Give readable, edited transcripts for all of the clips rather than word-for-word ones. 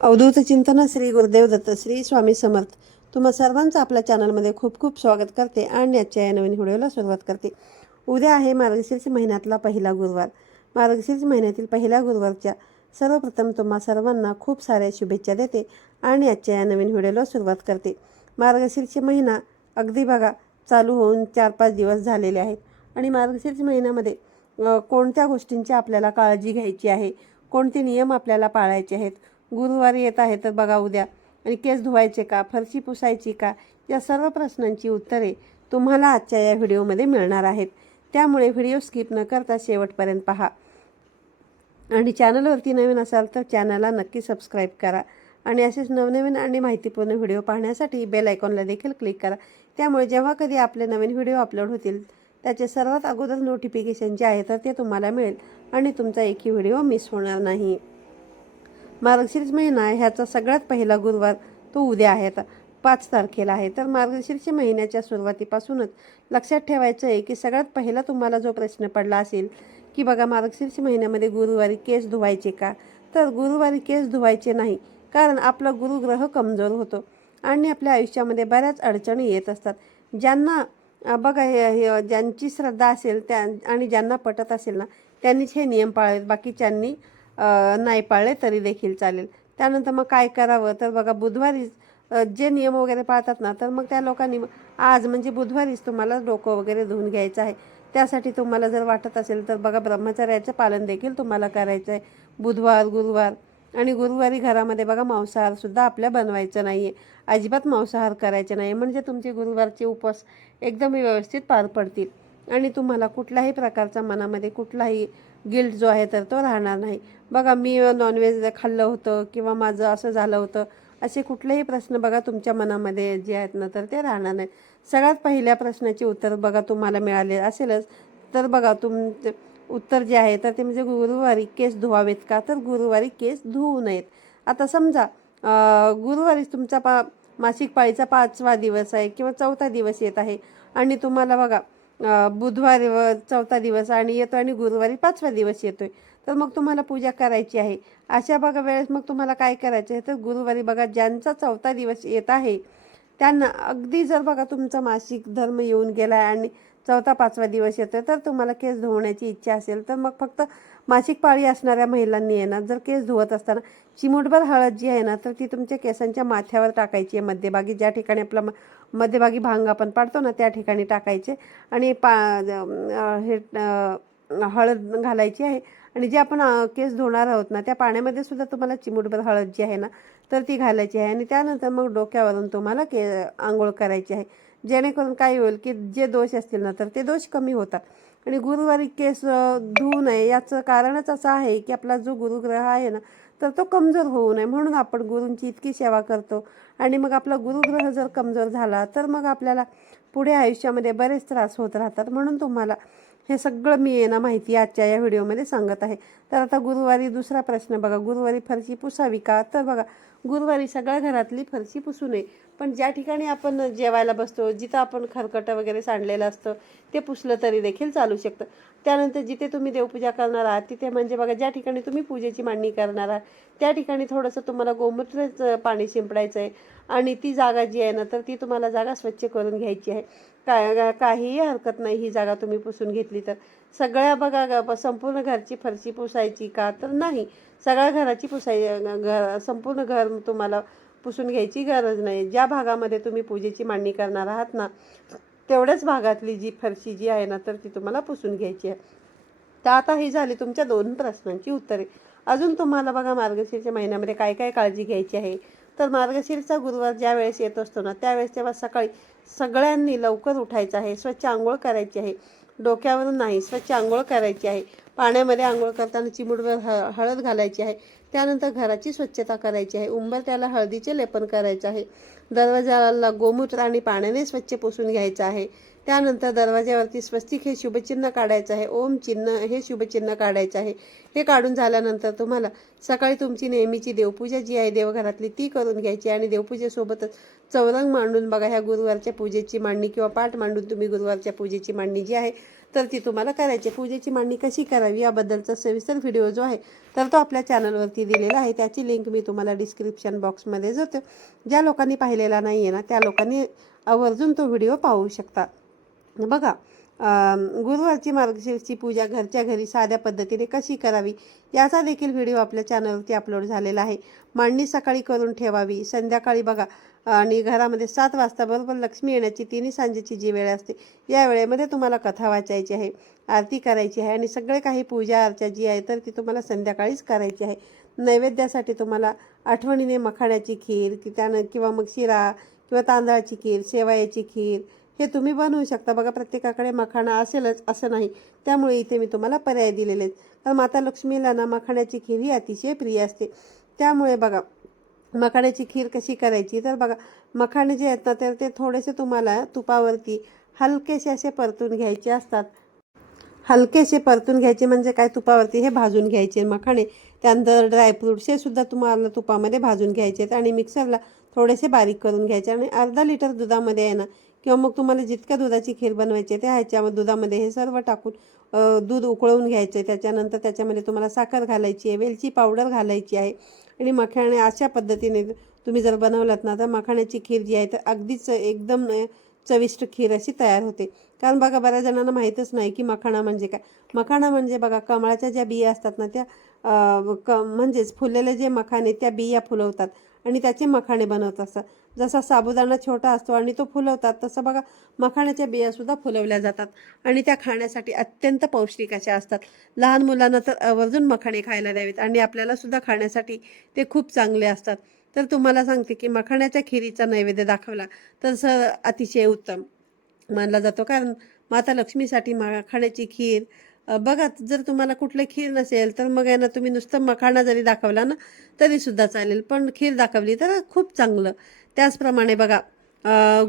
अवधूत चिंतन श्री गुरुदेव दत्त श्री स्वामी समर्थ. तुम्हा सर्वांचं आपल्या चॅनलमध्ये खूप खूप स्वागत करते आणि आजच्या या नवीन व्हिडिओला सुरुवात करते. उद्या आहे मार्गशीर्ष महिन्यातला पहिला गुरुवार. मार्गशीर्ष महिन्यातील पहिल्या गुरुवारच्या सर्वप्रथम तुम्हा सर्वांना खूप साऱ्या शुभेच्छा देते आणि आजच्या या नवीन व्हिडिओला सुरुवात करते. मार्गशीर्ष महिना अगदी बघा चालू होऊन 4-5 दिवस झालेले आहेत आणि मार्गशीर्ष महिन्यामध्ये कोणत्या गोष्टींची आपल्याला काळजी घ्यायची आहे, कोणते नियम आपल्याला पाळायचे आहेत. गुरुवारी येत आहे तर बघा उद्या, आणि केस धुवायचे का, फरशी पुसायची का, या सर्व प्रश्नांची उत्तरे तुम्हाला आजच्या या व्हिडिओमध्ये मिळणार आहेत. त्यामुळे व्हिडिओ स्किप न करता शेवटपर्यंत पहा आणि चॅनलवरती नवीन असाल तर चॅनलला नक्की सबस्क्राईब करा आणि असेच नवनवीन आणि माहितीपूर्ण व्हिडिओ पाहण्यासाठी बेल आयकॉनला देखील क्लिक करा. त्यामुळे जेव्हा कधी आपले नवीन व्हिडिओ अपलोड होतील त्याचे सर्वात अगोदर नोटिफिकेशन जे आहे तर ते तुम्हाला मिळेल आणि तुमचा एकही व्हिडिओ मिस होणार नाही. मार्गशीर्ष महिना ह्याचा सगळ्यात पहिला गुरुवार तो उद्या आहे, 5 तारखेला आहे. तर मार्गशीर्ष महिन्याच्या सुरुवातीपासूनच लक्षात ठेवायचं आहे की सगळ्यात पहिला तुम्हाला जो प्रश्न पडला असेल की बघा मार्गशीर्ष महिन्यामध्ये गुरुवारी केस धुवायचे का, तर गुरुवारी केस धुवायचे नाही, कारण आपला गुरुग्रह कमजोर होतो आणि आपल्या आयुष्यामध्ये बऱ्याच अडचणी येत असतात. ज्यांना बघा ज्यांची श्रद्धा असेल त्या आणि ज्यांना पटत असेल ना त्यांनीच हे नियम पाळावेत, बाकीच्यांनी नाही पाळले तरी देखील चालेल. त्यानंतर मग काय करावं, तर बघा बुधवारी जे नियम वगैरे पाळतात ना तर मग त्या लोकांनी आज म्हणजे बुधवारीच तुम्हाला डोकं वगैरे धुवून घ्यायचं आहे. त्यासाठी तुम्हाला जर वाटत असेल तर बघा ब्रह्मचर्याचं पालन देखील तुम्हाला करायचं आहे बुधवार, गुरुवार. आणि गुरुवारी घरामध्ये बघा मांसाहारसुद्धा आपल्या बनवायचं नाही आहे, अजिबात मांसाहार करायचे नाही, म्हणजे तुमचे गुरुवारचे उपवास एकदम व्यवस्थित पार पडतील आणि तुम्हाला कुठल्याही प्रकारचा मनामध्ये कुठलाही गिल्ट जो आहे तर तो राहणार नाही. बघा मी नॉनव्हेज खाल्लं होतं किंवा माझं असं झालं होतं असे कुठलेही प्रश्न बघा तुमच्या मनामध्ये जे आहेत ना तर ते राहणार नाहीत. सगळ्यात पहिल्या प्रश्नाचे उत्तर बघा तुम्हाला मिळाले असेलच. तर बघा उत्तर जे आहे तर ते म्हणजे गुरुवारी केस धुवावेत का, तर गुरुवारी केस धुवू नयेत. आता समजा गुरुवारी तुमचा मासिक पाळीचा 5वा दिवस आहे किंवा 4था दिवस येत आहे आणि तुम्हाला बघा बुधवारी 4था दिवस आणि येतो आणि गुरुवारी 5वा दिवस येतोय, तर मग तुम्हाला पूजा करायची आहे. अशा बघा वेळेस मग तुम्हाला काय करायचं आहे, तर गुरुवारी बघा ज्यांचा 4था दिवस येत आहे त्यांना अगदी जर बघा तुमचा मासिक धर्म येऊन गेला आहे आणि 4था-5वा दिवस येतोय तर तुम्हाला केस धुवण्याची इच्छा असेल तर मग फक्त मासिक पाळी असणाऱ्या महिलांनी आहे ना जर केस धुवत असताना चिमूटभर हळद जी आहे ना तर ती तुमच्या केसांच्या माथ्यावर टाकायची आहे, मध्यभागी ज्या ठिकाणी आपला मध्यभागी भांग आपण पाडतो ना त्या ठिकाणी टाकायचे आणि हळद घालायची आहे. आणि जे आपण केस धुणार आहोत ना त्या पाण्यामध्ये सुद्धा तुम्हाला चिमूटभर हळद जी आहे ना तर ती घालायची आहे आणि त्यानंतर मग डोक्यावरून तुम्हाला आंघोळ करायची आहे. जेणेकरून काय होईल की जे दोष असतील ना तर ते दोष कमी होतात. आणि गुरुवारी केस धुवू नये याचं कारणच असं आहे की आपला जो गुरुग्रह आहे ना तर तो कमजोर होऊ नये, म्हणून आपण गुरूंची इतकी सेवा करतो. आणि मग आपला गुरुग्रह जर कमजोर झाला तर मग आपल्याला पुढे आयुष्यामध्ये बरेच त्रास होत राहतात. म्हणून तुम्हाला हे सगळं मी आहे ना माहिती आजच्या या व्हिडिओमध्ये सांगत आहे. तर आता गुरुवारी दुसरा प्रश्न बघा, गुरुवारी फरशी पुसावी का, तर बघा गुरुवारी सगळ्या घरातली फरशी पुसू नये, पण ज्या ठिकाणी आपण जेवायला बसतो जिथं आपण खरकटं वगैरे सांडलेलं असतं ते पुसलं तरी देखील चालू शकतं. त्यानंतर जिथे तुम्ही देवपूजा करणार आहात तिथे म्हणजे बघा ज्या ठिकाणी तुम्ही पूजेची मांडणी करणार आहात त्या ठिकाणी थोडंसं तुम्हाला गोमूत्राचं पाणी शिंपडायचं आहे आणि ती जागा जी आहे ना तर ती तुम्हाला जागा स्वच्छ करून घ्यायची आहे. काहीही हरकत नाही ही जागा तुम्ही पुसून घेतली तर. सगळ्या बघा संपूर्ण घरची फरशी पुसायची का, तर नाही, सगळ्या घराची संपूर्ण घर तुम्हाला पुसून घ्यायची गरज नाही. ज्या भागामध्ये तुम्ही पूजेची मांडणी करणार आहात ना तेवढ्याच भागातली जी फरशी जी आहे ना तर ती तुम्हाला पुसून घ्यायची आहे. तर आता ही झाली तुमच्या 2 प्रश्नांची उत्तरे. अजून तुम्हाला बघा मार्गशीर्ष महिन्यामध्ये काय काय काळजी घ्यायची आहे, तर मार्गशीर्षचा गुरुवार ज्या वेळेस येत असतो ना त्यावेळेस तेव्हा सकाळी सगळ्यांनी लवकर उठायचं आहे, स्वच्छ आंघोळ करायची आहे, डोक्यावरून नाही स्वच्छ आंघोळ करायची आहे. पाण्यामध्ये आंघोळ करताना चिमूटभर हळद घालायची आहे. त्यानंतर घराची स्वच्छता करायची आहे, उंबरठ्याला हळदीचे लेपन करायचं आहे, दरवाजाला गोमूत्र आणि पाण्याने स्वच्छ पुसून घ्यायचं आहे. त्यानंतर दरवाज्यावरती स्वस्तिक हे शुभचिन्ह काढायचं आहे, ओम चिन्ह हे शुभचिन्ह काढायचं आहे. हे काढून झाल्यानंतर तुम्हाला सकाळी तुमची नेहमीची देवपूजा जी आहे देवघरातली ती करून घ्यायची आणि देवपूजेसोबतच चौरंग मांडून बघा ह्या गुरुवारच्या पूजेची मांडणी किंवा पाठ मांडून तुम्ही गुरुवारच्या पूजेची मांडणी जी आहे तर ती तुम्हाला करायची. पूजेची मांडणी कशी करावी याबद्दलचा सविस्तर व्हिडिओ जो आहे तर तो आपल्या चॅनलवरती दिलेला आहे. त्याची लिंक मी तुम्हाला डिस्क्रिप्शन बॉक्समध्ये देतो. ज्या लोकांनी पाहिलेला नाही आहे ना त्या लोकांनी आवर्जून तो व्हिडिओ पाहू शकता. बघा, गुरुवारची मार्गशीर्षची पूजा घरच्या घरी साध्या पद्धतीने कशी करावी याचा देखील व्हिडिओ आपल्या चॅनलवरती अपलोड झालेला आहे. मांडणी सकाळी करून ठेवावी, संध्याकाळी बघा आणि घरामध्ये 7 वाजता बरोबर लक्ष्मी येण्याची 3 सांजेची जी वेळ असते या वेळेमध्ये तुम्हाला कथा वाचायची आहे, आरती करायची आहे आणि सगळे काही पूजा अर्चा जी आहे तर ती तुम्हाला संध्याकाळीच करायची आहे. नैवेद्यासाठी तुम्हाला आठवणीने मखाण्याची खीर किंवा मग शिरा किंवा तांदळाची खीर, शेवयाची खीर हे तुम्ही बनवू शकता. बघा, प्रत्येकाकडे मखाणा असेलच असं नाही, त्यामुळे इथे मी तुम्हाला पर्याय दिलेले आहेत. तर माता लक्ष्मीला ना मखाण्याची खीर ही अतिशय प्रिय असते. त्यामुळे बघा, मखाण्याची खीर कशी करायची तर बघा, मखाणे जे आहेत ना तर ते थोडेसे तुम्हाला तुपावरती हलकेसे असे परतून घ्यायचे असतात. हलकेसे परतून घ्यायचे म्हणजे काय, तुपावरती हे भाजून घ्यायचे मखाणे. त्यानंतर ड्रायफ्रूट्स हे सुद्धा तुम्हाला तुपामध्ये भाजून घ्यायचे आहेत आणि मिक्सरला थोडेसे बारीक करून घ्यायचे आणि अर्धा लिटर दुधामध्ये आहे ना किंवा मग तुम्हाला जितक्या दुधाची खीर बनवायची आहे त्या ह्याच्यामध्ये दुधामध्ये हे सर्व टाकून दूध उकळवून घ्यायचं आहे. त्याच्यानंतर त्याच्यामध्ये तुम्हाला साखर घालायची आहे, वेलची पावडर घालायची आहे आणि मखाणे अशा पद्धतीने तुम्ही जर बनवलात ना तर मखाण्याची खीर जी आहे तर अगदीच एकदम चविष्ट खीर अशी तयार होते. कारण बघा, बऱ्याच जणांना माहीतच नाही की मखाणा म्हणजे काय. मखाणा म्हणजे बघा, कमळाच्या ज्या बिया असतात ना त्या म्हणजेच फुललेले जे मखाणे त्या बिया फुलवतात आणि त्याचे मखाणे बनवत असतात. जसा साबुदाणा छोटा असतो आणि तो फुलवतात तसं बघा मखाण्याच्या बियासुद्धा फुलवल्या जातात आणि त्या खाण्यासाठी अत्यंत पौष्टिक अशा असतात. लहान मुलांना तर आवर्जून मखाणे खायला द्यावेत आणि आपल्याला सुद्धा खाण्यासाठी ते खूप चांगले असतात. तर तुम्हाला सांगते की मखाण्याच्या खिरीचा नैवेद्य दाखवला तर अतिशय उत्तम मानला जातो. कारण माता लक्ष्मीसाठी मखाण्याची खीर बघा, जर तुम्हाला कुठली खीर नसेल तर मग आहे ना तुम्ही नुसतं मखाणा जरी दाखवला ना तरीसुद्धा चालेल, पण खीर दाखवली तर खूप चांगलं. त्याचप्रमाणे बघा,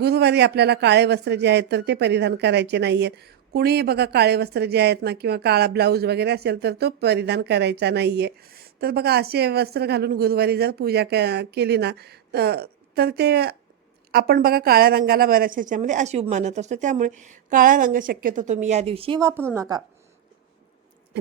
गुरुवारी आपल्याला काळे वस्त्र जे आहेत तर ते परिधान करायचे नाही आहेत. कुणीही बघा काळे वस्त्र जे आहेत ना किंवा काळा ब्लाऊज वगैरे असेल तर तो परिधान करायचा नाही आहे. तर बघा, असे वस्त्र घालून गुरुवारी जर पूजा केली ना तर ते आपण बघा काळ्या रंगाला बऱ्याच ह्याच्यामध्ये अशुभ मानत असतो. त्यामुळे काळा रंग शक्यतो तुम्ही या दिवशी वापरू नका.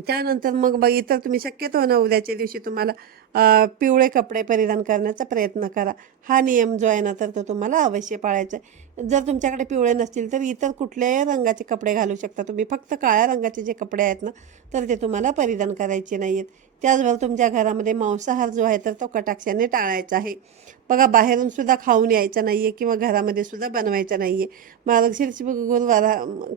त्यानंतर मग इतर तुम्ही शक्यतो ना उद्याच्या दिवशी तुम्हाला पिवळे कपडे परिधान करण्याचा प्रयत्न करा. हा नियम जो आहे ना तर तो तुम्हाला अवश्य पाळायचा आहे. जर तुमच्याकडे पिवळे नसतील तर इतर कुठल्याही रंगाचे कपडे घालू शकता तुम्ही. फक्त काळ्या रंगाचे जे कपडे आहेत ना तर ते तुम्हाला परिधान करायचे नाही आहेत. त्याचबरोबर तुमच्या घरामध्ये मांसाहार जो आहे तर तो कटाक्षाने टाळायचा आहे. बघा, बाहेरून सुद्धा खाऊन यायचं नाही आहे किंवा घरामध्ये सुद्धा बनवायचं नाही आहे. मार्गशीर्ष गुरुवार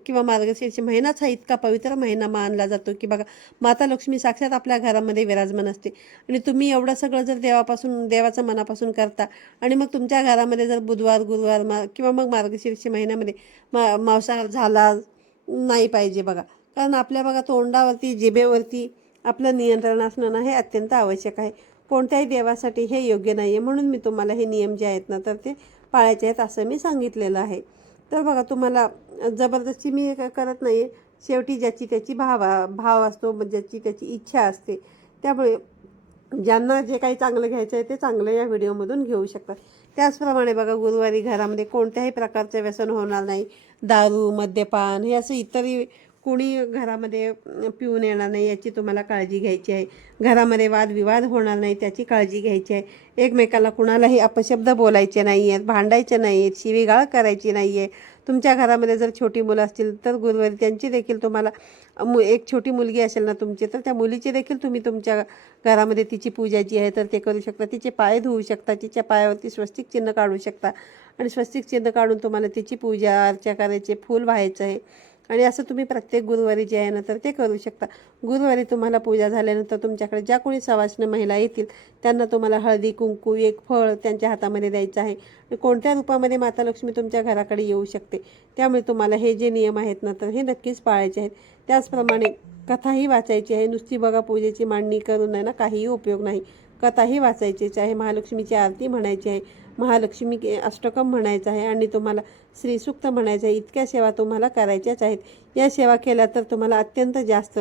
किंवा मार्गशीर्ष महिनाच हा इतका पवित्र महिना मानला जातो की बघा, माता लक्ष्मी साक्षात आपल्या घरामध्ये विराजमान असते आणि तुम्ही एवढं सगळं जर देवाचं मनापासून करता आणि मग तुमच्या घरामध्ये जर बुधवार गुरुवार किंवा मग मार्गशीर्ष महिन्यामध्ये मांसाहार झाला नाही पाहिजे बघा. कारण आपल्या बघा तोंडावरती जिभेवरती आपलं नियंत्रण असणं ना हे अत्यंत आवश्यक आहे. कोणत्याही देवासाठी हे योग्य नाही आहे, म्हणून मी तुम्हाला हे नियम जे आहेत ना तर ते पाळायचे आहेत असं मी सांगितलेलं आहे. तर बघा, तुम्हाला जबरदस्ती मी करत नाही आहे. शेवटी ज्याची त्याची भाव असतो, ज्याची त्याची इच्छा असते. त्यामुळे ज्यांना जे काही चांगलं घ्यायचं आहे ते चांगलं या व्हिडिओमधून घेऊ शकतात. त्याचप्रमाणे बघा, गुरुवारी घरामध्ये कोणत्याही प्रकारचे व्यसन होणार नाही. दारू, मद्यपान हे असं इतरही कोणी घरामध्ये पिऊन येणार नाही याची तुम्हाला काळजी घ्यायची आहे. घरामध्ये वादविवाद होणार नाही त्याची काळजी घ्यायची आहे. एकमेकाला कुणालाही अपशब्द बोलायचे नाही आहेत, भांडायचे नाही आहेत, शिवीगाळ करायची नाही आहे. तुमच्या घरामध्ये जर छोटी मुलं असतील तर गुरुवारी त्यांची देखील तुम्हाला एक छोटी मुलगी असेल ना तुमची तर त्या मुलीची देखील तुम्ही तुमच्या घरामध्ये तिची पूजा जी आहे तर ते करू शकता. तिचे पाय धुवू शकता, तिच्या पायावरती स्वस्तिक चिन्ह काढू शकता आणि स्वस्तिक चिन्ह काढून तुम्हाला तिची पूजा अर्चा करायची, फूल व्हायचं आहे आणि असं तुम्ही प्रत्येक गुरुवारी जे आहे ना तर ते करू शकता. गुरुवारी तुम्हाला पूजा झाल्यानंतर तुमच्याकडे ज्या कोणी सवाष्ण महिला येतील त्यांना तुम्हाला हळदी कुंकू, एक फळ त्यांच्या हातामध्ये द्यायचं आहे. कोणत्या रूपामध्ये माता लक्ष्मी तुमच्या घराकडे येऊ शकते, त्यामुळे तुम्हाला हे जे नियम आहेत ना तर हे नक्कीच पाळायचे आहेत. त्याचप्रमाणे कथाही वाचायची आहे. नुसती बघा पूजेची मांडणी करून आहे ना काहीही उपयोग नाही. कथाही वाचायचीच आहे, महालक्ष्मीची आरती म्हणायची आहे, महालक्ष्मी अष्टकम म्हणायचं आहे आणि तुम्हाला श्रीसूक्त म्हणायचं आहे. इतक्या सेवा तुम्हाला करायच्याच आहेत. या सेवा केल्या तर तुम्हाला अत्यंत जास्त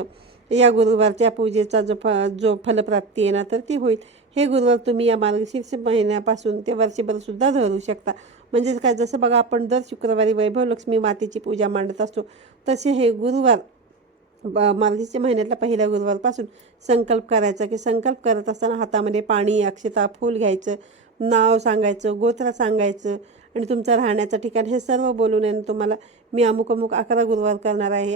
या गुरुवारच्या पूजेचा जो फलप्राप्ती आहे ना तर ती होईल. हे गुरुवार तुम्ही या मार्गशीर्ष महिन्यापासून ते वर्षभरसुद्धा धरू शकता. म्हणजे काय, जसं बघा आपण दर शुक्रवारी वैभव लक्ष्मी मातेची पूजा मांडत असतो, तसे हे गुरुवार मार्गशीर्ष महिन्यातला पहिल्या गुरुवारपासून संकल्प करायचा की संकल्प करत असताना हातामध्ये पाणी, अक्षता, फूल घ्यायचं, नाव सांगायचं, गोत्र सांगायचं आणि तुमचं राहण्याचं ठिकाण हे सर्व बोलून आहे तुम्हाला मी अमुक अमुक 11 गुरुवार करणार आहे,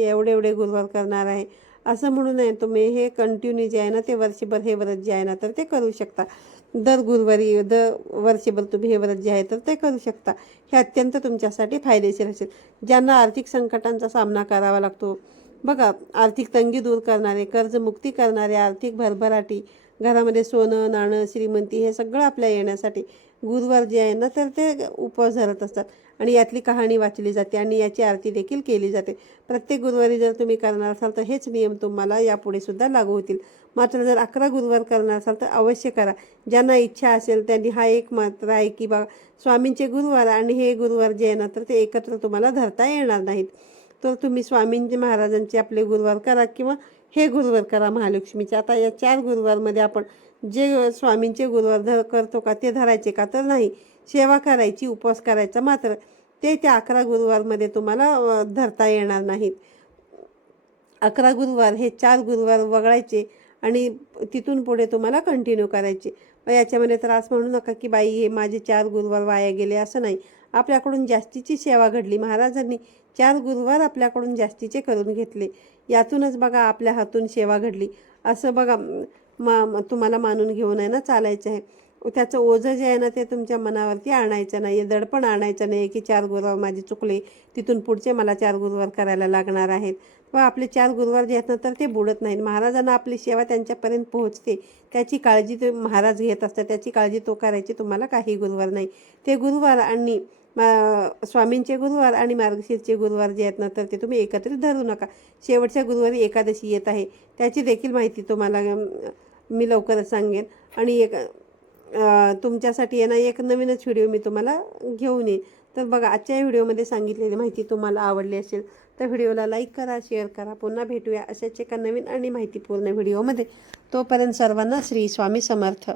एवढे एवढे गुरुवार करणार आहे असं म्हणून आहे तुम्ही हे कंटिन्यू जे आहे ना ते वर्षभर हे व्रत जे आहे ना तर ते करू शकता. दर गुरुवारी वर्षभर तुम्ही हे व्रत जे आहे तर ते करू शकता. हे अत्यंत तुमच्यासाठी फायदेशीर असेल. ज्यांना आर्थिक संकटांचा सामना करावा लागतो बघा, आर्थिक तंगी दूर करणारे, कर्जमुक्ती करणारे, आर्थिक भरभराटी, घरामध्ये सोनं नाणं श्रीमंती हे सगळं आपल्या येण्यासाठी गुरुवार जे आहे ना तर ते उपवास धरत असतात आणि यातली कहाणी वाचली जाते आणि याची आरती देखील केली जाते. प्रत्येक गुरुवारी जर तुम्ही करणार असाल तर हेच नियम तुम्हाला यापुढे सुद्धा लागू होतील. मात्र जर 11 गुरुवार करणार असाल तर अवश्य करा. ज्यांना इच्छा असेल त्यांनी हा एक मात्र आहे की बा स्वामींचे गुरुवार आणि हे गुरुवार जे आहे ना तर ते एकत्र तुम्हाला धरता येणार नाहीत. तर तुम्ही स्वामींचे महाराजांचे आपले गुरुवार करा किंवा हे गुरुवार करा महालक्ष्मीचे. आता या 4 गुरुवारमध्ये आपण जे स्वामींचे गुरुवार करतो का ते धरायचे का तर नाही, सेवा करायची, उपवास करायचा, मात्र ते त्या 11 गुरुवारमध्ये तुम्हाला धरता येणार नाहीत. 11 गुरुवार हे 4 गुरुवार वगळायचे आणि तिथून पुढे तुम्हाला कंटिन्यू करायचे. याच्यामध्ये त्रास म्हणू नका की बाई हे माझे 4 गुरुवार वाया गेले, असं नाही. आपल्याकडून जास्तीची सेवा घडली, महाराजांनी 4 गुरुवार आपल्याकडून जास्तीचे करून घेतले, यातूनच बघा आपल्या हातून सेवा घडली. असं बघा तुम्हाला मानून घेऊन आहे ना चालायचं आहे. त्याचं ओझं जे आहे ना ते तुमच्या मनावरती आणायचं नाही, दडपण आणायचं नाही की 4 गुरुवार माझे चुकले, तिथून पुढचे मला 4 गुरुवार करायला लागणार आहेत. व आपले 4 गुरुवार जे आहेत ना तर ते बुडत नाहीत. महाराजांना आपली सेवा त्यांच्यापर्यंत पोहोचते, त्याची काळजी ते महाराज घेत असतात, त्याची काळजी तो करायची तुम्हाला काही गुरुवार नाही. ते गुरुवार आणि स्वामींचे गुरुवार आणि मार्गशीर्षचे गुरुवार जे आहेत ना तर ते तुम्ही एकत्रित धरू नका. शेवटच्या गुरुवारी एकादशी येत आहे, त्याची देखील माहिती तुम्हाला मी लवकरच सांगेन आणि तुमच्यासाठी आहे ना एक नवीनच व्हिडिओ मी तुम्हाला घेऊन येईन. तर बघा आजच्या व्हिडिओमध्ये सांगितलेली माहिती तुम्हाला आवडली असेल तर व्हिडिओला लाईक करा, शेअर करा. पुन्हा भेटूया अशाच एका नवीन आणि माहितीपूर्ण व्हिडिओमध्ये. तोपर्यंत सर्वांना श्री स्वामी समर्थ.